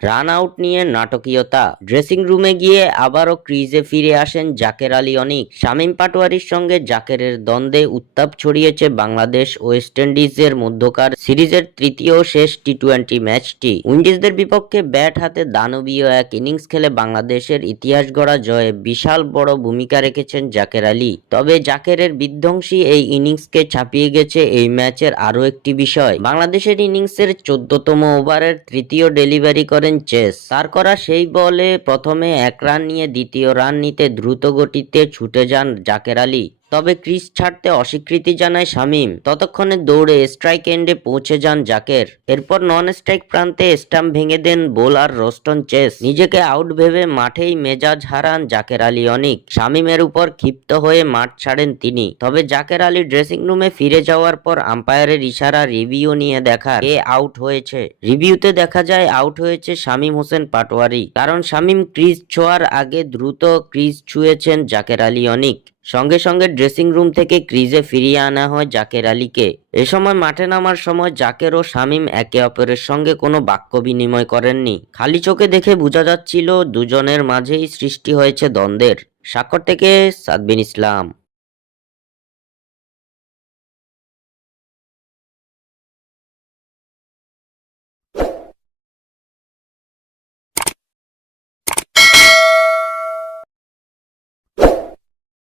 Run out নিয়ে নাটকীয়তা, dressing রুমে গিয়ে আবারও ক্রিজে ফিরে আসেন জাকের আলী অনিক। শামীম পাটোয়ারির সঙ্গে জাকেরের দ্বন্দ্বে উত্তাপ ছড়িয়েছে বাংলাদেশ ওয়েস্ট ইন্ডিজের মধ্যকার সিরিজের তৃতীয় শেষ টি-20 ম্যাচটি। উইন্ডিজদের বিপক্ষে ব্যাট হাতে দানবীয় এক ইনিংস খেলে বাংলাদেশের ইতিহাস গড়া জয়ে বিশাল বড় ভূমিকা রেখেছেন জাকের আলী। তবে জাকেরের বিধ্বংসী এই ইনিংসকে ছাপিয়ে গেছে এই ম্যাচের আরও একটি বিষয়। বাংলাদেশের ইনিংসের 14তম ওভারের তৃতীয় ডেলিভারি করেন চেস। তার করা সেই বলে প্রথমে 1 রান নিয়ে দ্বিতীয় রান নিতে দ্রুত গতিতে ছুটে যান জাকের আলী। তবে ক্রিজ ছাড়তে অস্বীকৃতি জানায় শামীম। ততক্ষণে দৌড়ে স্ট্রাইক এন্ডে পৌঁছে যান জাকের। এরপর নন স্ট্রাইক প্রান্তে স্টাম্প ভেঙে দেন বোলার রোস্টন চেস। নিজেকে আউট ভেবে মাঠেই মেজাজ হারান জাকের আলী অনিক। শামীমের উপর ক্ষিপ্ত হয়ে মাঠ ছাড়েন তিনি। তবে জাকের আলী ড্রেসিং রুমে ফিরে যাওয়ার পর আম্পায়ারের ইশারা রিভিউ নিয়ে দেখা কে আউট হয়েছে। রিভিউতে দেখা যায় আউট হয়েছে শামীম হোসেন পাটোয়ারি, কারণ শামীম ক্রিজ ছোঁয়ার আগে দ্রুত ক্রিজ ছুঁয়েছেন জাকের আলী অনিক। সঙ্গে সঙ্গে ড্রেসিং রুম থেকে ক্রিজে ফিরিয়ে আনা হয় জাকের আলীকে। এ সময় মাঠে নামার সময় জাকের ও শামীম একে অপরের সঙ্গে কোনো বাক্য বিনিময় করেননি। খালি চোখে দেখে বোঝা যাচ্ছিল দুজনের মাঝেই সৃষ্টি হয়েছে দ্বন্দ্বের। স্বাক্ষর থেকে সাদবিন ইসলাম।